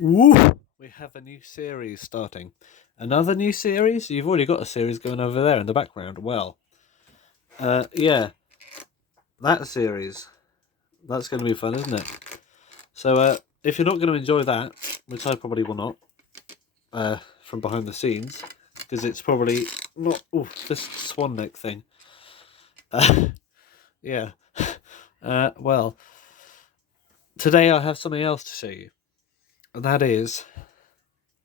Woo! We have a new series starting. Another new series? You've already got a series going over there in the background. Well, yeah, that series. That's going to be fun, isn't it? So, if you're not going to enjoy that, which I probably will not, from behind the scenes, because it's probably not. Oh, this swan neck thing. Yeah. Well, today I have something else to show you, and that is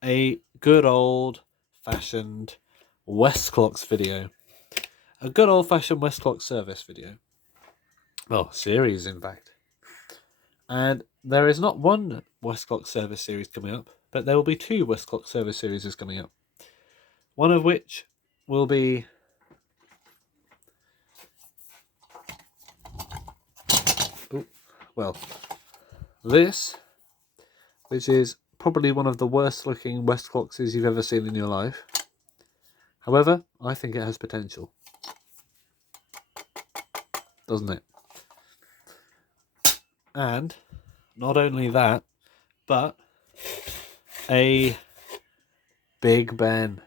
a good old fashioned Westclox video. A good old fashioned Westclox service video. Well, series, in fact. And there is not one Westclox service series coming up, but there will be two Westclox service series coming up. One of which will be. Well, this, which is probably one of the worst looking Westcloxes you've ever seen in your life. However, I think it has potential. Doesn't it? And not only that, but a Big Ben.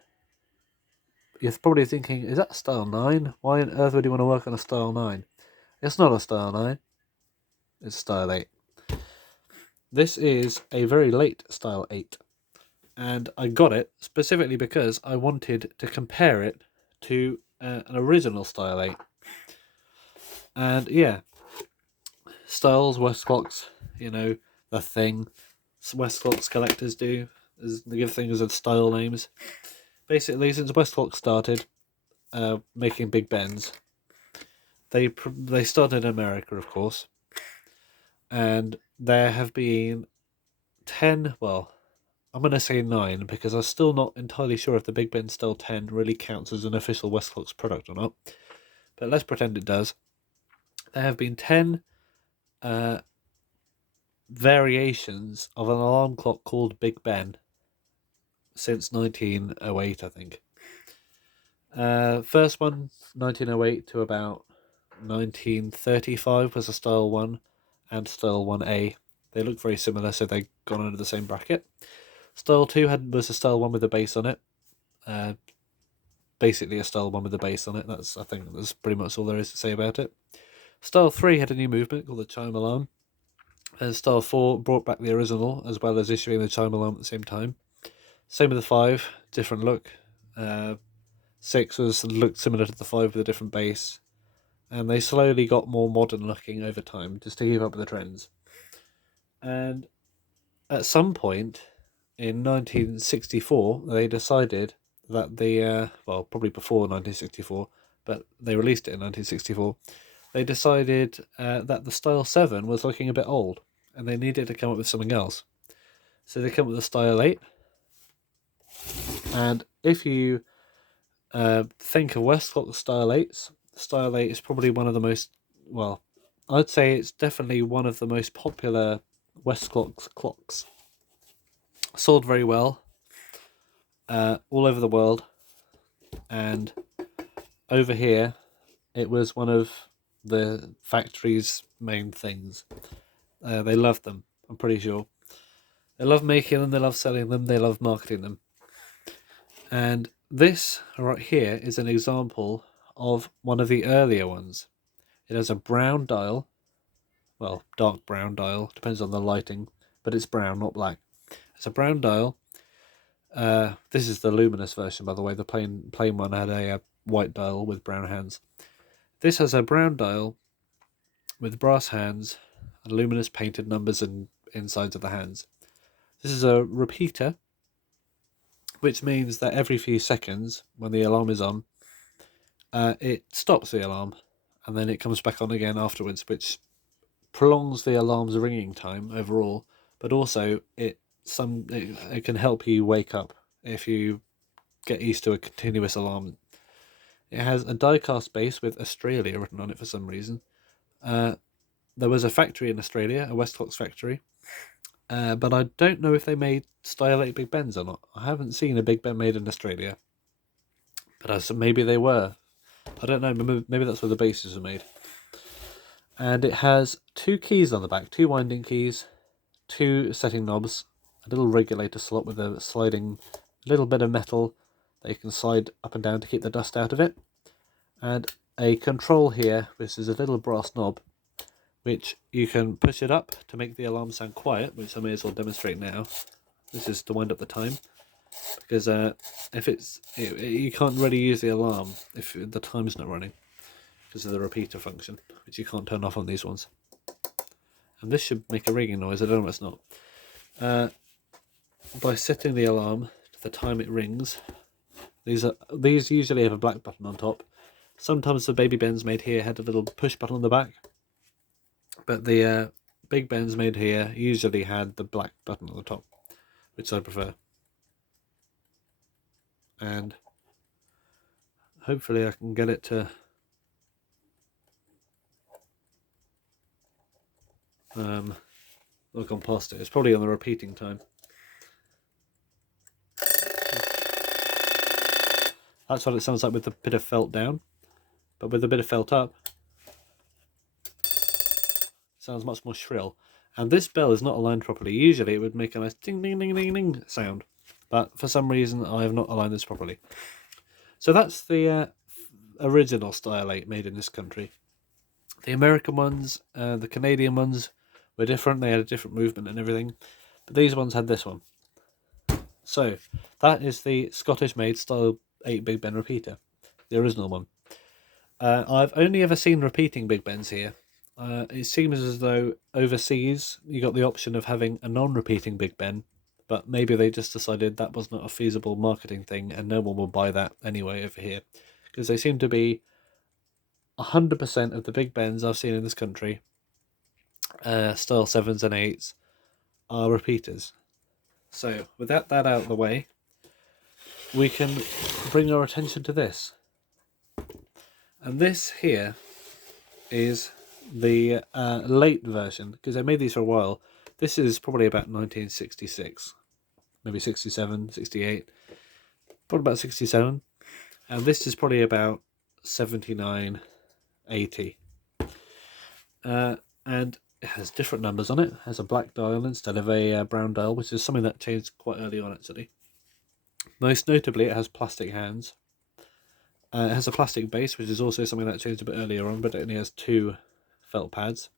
You're probably thinking, is that a Style 9? Why on earth would you want to work on a Style 9? It's not a Style 9. It's Style 8. This is a very late Style 8. And I got it specifically because I wanted to compare it to an original Style 8. And yeah, Styles, Westclox, the thing Westclox collectors do, is they give things with style names. Basically, since Westclox started making Big Bens, they started in America, of course, and there have been 10, well, I'm going to say 9, because I'm still not entirely sure if the Big Ben Style 10 really counts as an official Westclox product or not, but let's pretend it does. There have been 10 variations of an alarm clock called Big Ben since 1908, I think. First one, 1908 to about 1935, was a Style 1 and Style 1A. They look very similar, so they've gone under the same bracket. Style 2 was a Style 1 with a base on it. Basically a Style 1 with a base on it. I think that's pretty much all there is to say about it. Style 3 had a new movement called the chime alarm. And Style 4 brought back the original, as well as issuing the chime alarm at the same time. Same with the 5, different look. 6 looked similar to the 5 with a different base. And they slowly got more modern looking over time, just to keep up with the trends. And at some point in 1964, they decided that probably before 1964, but they released it in 1964, they decided that the Style 7 was looking a bit old, and they needed to come up with something else. So they came up with the Style 8, and if you think of Westclox Style 8s, Style 8 is probably one of the most, well, I'd say it's definitely one of the most popular Westclox clocks. Sold very well all over the world, and over here it was one of the factory's main things. They love them, I'm pretty sure. They love making them, they love selling them, they love marketing them. And this right here is an example of one of the earlier ones. It has a brown dial, well, dark brown dial, depends on the lighting, but it's brown, not black. It's a brown dial. This is the luminous version, by the way. The plain one had a white dial with brown hands. This has a brown dial with brass hands and luminous painted numbers and insides of the hands. This is a repeater, which means that every few seconds, when the alarm is on, it stops the alarm, and then it comes back on again afterwards, which prolongs the alarm's ringing time overall, but also it can help you wake up if you get used to a continuous alarm. It has a die-cast base with Australia written on it for some reason. There was a factory in Australia, a Westclox factory, but I don't know if they made Style 8 Big Bens or not. I haven't seen a Big Ben made in Australia, but maybe they were. I don't know, maybe that's where the bases were made. And it has 2 keys on the back, 2 winding keys, 2 setting knobs, a little regulator slot with a sliding little bit of metal that you can slide up and down to keep the dust out of it, and a control here, which is a little brass knob, which you can push it up to make the alarm sound quiet, which I may as well demonstrate now. This is to wind up the time, because if you can't really use the alarm if the time's not running, because of the repeater function, which you can't turn off on these ones. And this should make a ringing noise. I don't know if it's not. By setting the alarm to the time it rings, these usually have a black button on top. Sometimes the baby Bens made here had a little push button on the back, but the big Bens made here usually had the black button on the top, which I prefer. And hopefully I can get it to look on past it. It's probably on the repeating time. That's what it sounds like with the bit of felt down, but with a bit of felt up, it sounds much more shrill. And this bell is not aligned properly. Usually it would make a nice ding ding ding ding ding sound, but for some reason I have not aligned this properly. So that's the original Style 8 made in this country. The American ones, the Canadian ones were different. They had a different movement and everything, but these ones had this one. So that is the Scottish-made Style 8 Big Ben repeater, the original one. I've only ever seen repeating Big Bens here. It seems as though overseas you got the option of having a non-repeating Big Ben, but maybe they just decided that was not a feasible marketing thing and no one will buy that anyway over here, because they seem to be 100% of the Big Bens I've seen in this country, Style 7s and 8s, are repeaters. So without that out of the way, we can bring our attention to this. And this here is the late version, because they made these for a while. This is probably about 1966, maybe 67, 68, probably about 67. And this is probably about 79, 80. And it has different numbers on it. It has a black dial instead of a brown dial, which is something that changed quite early on actually. Most notably, it has plastic hands. It has a plastic base, which is also something that changed a bit earlier on, but it only has 2 felt pads.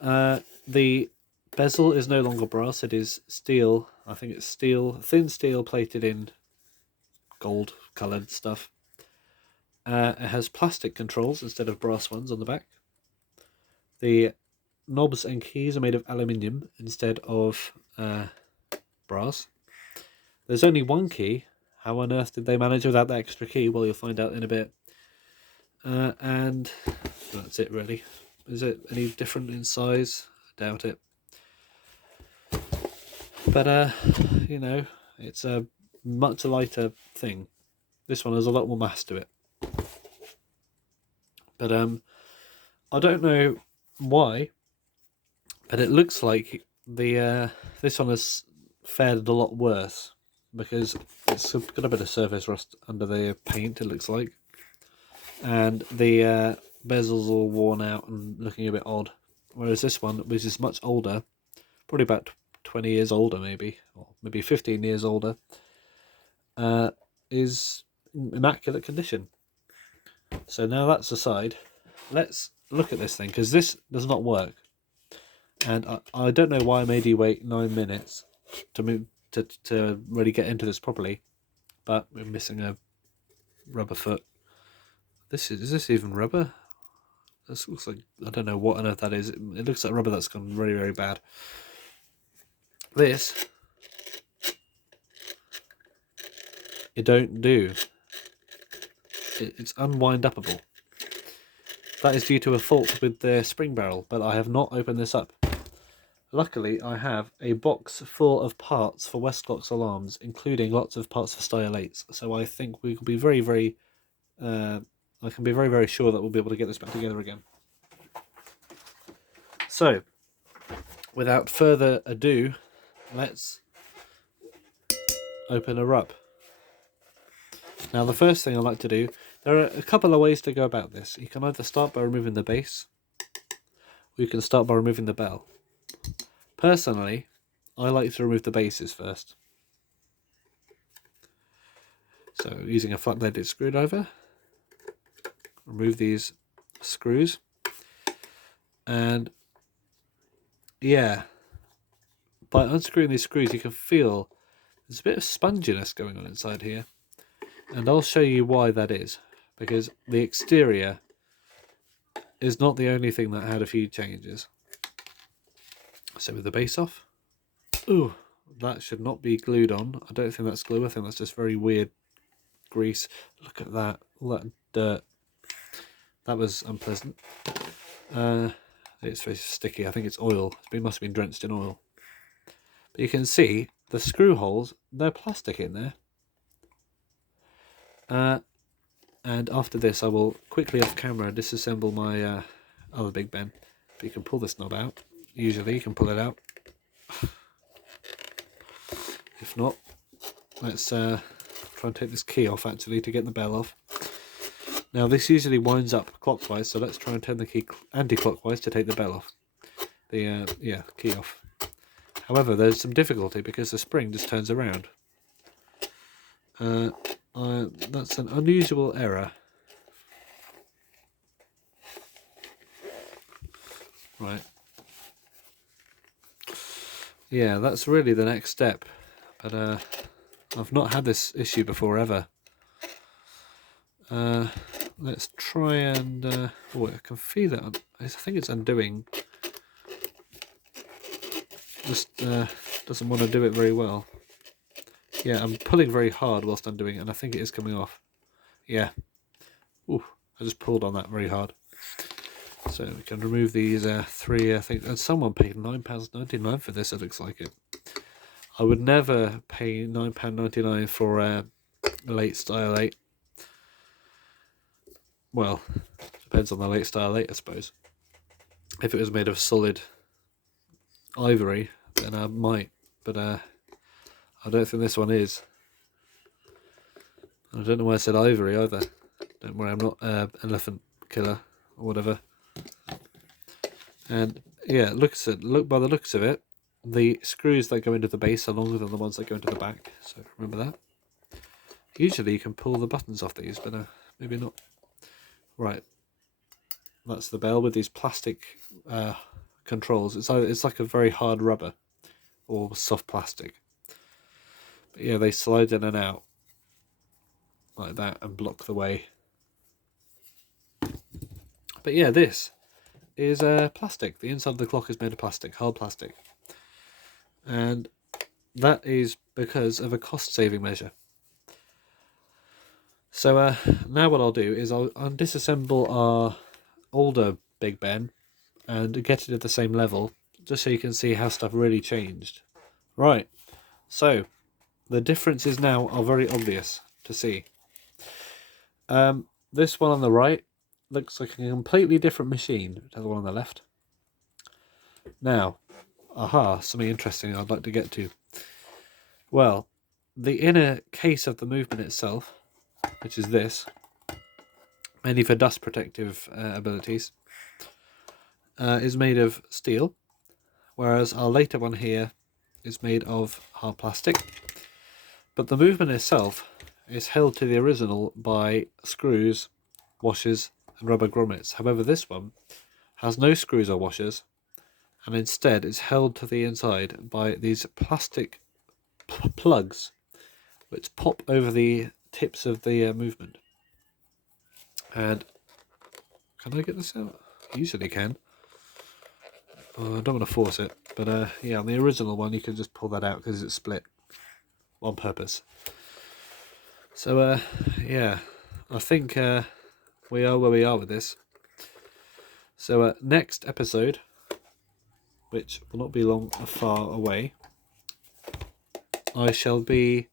The bezel is no longer brass, it is steel. I think it's steel, thin steel plated in gold coloured stuff. It has plastic controls instead of brass ones on the back. The knobs and keys are made of aluminium instead of brass. There's only one key. How on earth did they manage without that extra key? Well, you'll find out in a bit. And that's it really. Is it any different in size? I doubt it. But you know, it's a much lighter thing. This one has a lot more mass to it. But I don't know why, but it looks like the this one has fared a lot worse, because it's got a bit of surface rust under the paint, it looks like, and the bezel's all worn out and looking a bit odd, whereas this one, which is much older, probably about 20 years older maybe, or maybe 15 years older, is in immaculate condition. So now that's aside, let's look at this thing, because this does not work, and I don't know why I made you wait 9 minutes to move to really get into this properly, but we're missing a rubber foot. Is this even rubber? This looks like, I don't know what on earth that is. It looks like rubber that's gone very, very bad. This, it don't do. It's unwind-upable. That is due to a fault with the spring barrel, but I have not opened this up. Luckily, I have a box full of parts for Westclox alarms, including lots of parts for Style 8s. So I think we will be very, very... I can be very, very sure that we'll be able to get this back together again. So, without further ado, let's open her up. Now, the first thing I like to do, there are a couple of ways to go about this. You can either start by removing the base, or you can start by removing the bell. Personally, I like to remove the bases first. So using a flat-bladed screwdriver, remove these screws, and yeah, by unscrewing these screws you can feel there's a bit of sponginess going on inside here, and I'll show you why that is, because the exterior is not the only thing that had a few changes. So with the base off, ooh, that should not be glued on. I don't think that's glue, I think that's just very weird grease. Look at that, all that dirt. That was unpleasant. It's very sticky. I think it's oil. It must have been drenched in oil. But you can see the screw holes, they're plastic in there. And after this I will quickly off camera disassemble my other Big Ben. But you can pull this knob out. Usually you can pull it out. If not, let's try and take this key off actually to get the bell off. Now this usually winds up clockwise, so let's try and turn the key anti-clockwise to take the bell off. The key off. However, there's some difficulty because the spring just turns around. That's an unusual error. Right. Yeah, that's really the next step. But I've not had this issue before ever. Let's try and... oh, I can feel it. I think it's undoing. Just doesn't want to do it very well. Yeah, I'm pulling very hard whilst I'm doing it, and I think it is coming off. Yeah. Ooh, I just pulled on that very hard. So we can remove these three, I think, and someone paid £9.99 for this, it looks like it. I would never pay £9.99 for a late style 8. Well, depends on the late style 8, I suppose. If it was made of solid ivory, then I might, but I don't think this one is. I don't know why I said ivory either. Don't worry, I'm not an elephant killer or whatever. And yeah, look by the looks of it, the screws that go into the base are longer than the ones that go into the back. So remember that. Usually you can pull the buttons off these, but maybe not. Right, that's the bell with these plastic controls. It's like a very hard rubber or soft plastic. But yeah, they slide in and out like that and block the way. But yeah, this is plastic. The inside of the clock is made of plastic, hard plastic. And that is because of a cost-saving measure. So now what I'll do is I'll disassemble our older Big Ben and get it at the same level, just so you can see how stuff really changed. Right, so the differences now are very obvious to see. This one on the right looks like a completely different machine to the one on the left. Now, something interesting I'd like to get to. Well, the inner case of the movement itself, which is this, mainly for dust protective abilities, is made of steel, whereas our later one here is made of hard plastic. But the movement itself is held to the original by screws, washers and rubber grommets. However, this one has no screws or washers, and instead is held to the inside by these plastic plugs which pop over the tips of the movement. And can I get this out? I usually can. I don't want to force it, but yeah, on the original one you can just pull that out because it's split on purpose. So yeah, I think we are where we are with this. So next episode, which will not be long far away, I shall be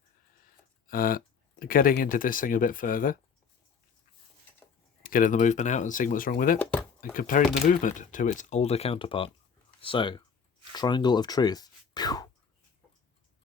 getting into this thing a bit further, getting the movement out and seeing what's wrong with it, and comparing the movement to its older counterpart. So, triangle of truth. Pew.